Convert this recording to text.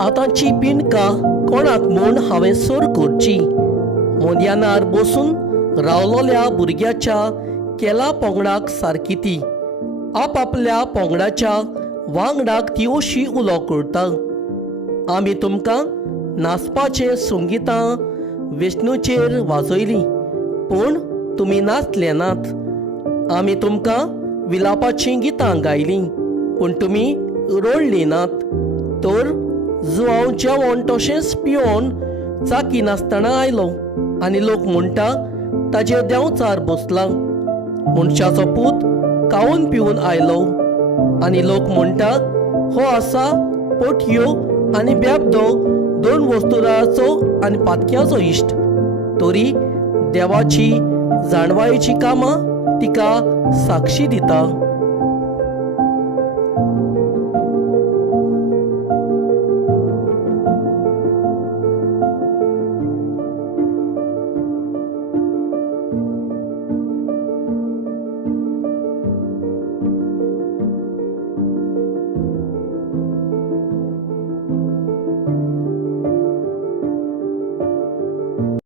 आतांची पिणका कोणाक म्हूण हांवें सोर करची. मोंद्यानार बसून रावलोल्या भुरग्याच्या केला पोंगडाक सारकी ती आपआपल्या पोंगडाच्या वांगडाक ती अशी उलो करता. आमी तुमकां नाचपाचें संगितां वेंचणुचेर वाजयलीं पूण तुमी नाचले नात. आमी तुमकां विलापाचीं गितां गायलीं पूण तुमी रडलीं नात. तर जुवांव जेवण तशेंच पिवोन चाकी नासतना आयलो आनी लोक म्हणटा ताजेर देंवचार बसला. मनशाचो पूत खावन पिवन आयलो आनी लोक म्हणटा हो आसा पोटयो आनी बेबदो दोन वस्तुराचो आनी पातक्याचो इश्ट. तरी देवाची जाणवायेची कामां तिका साक्षी दिता.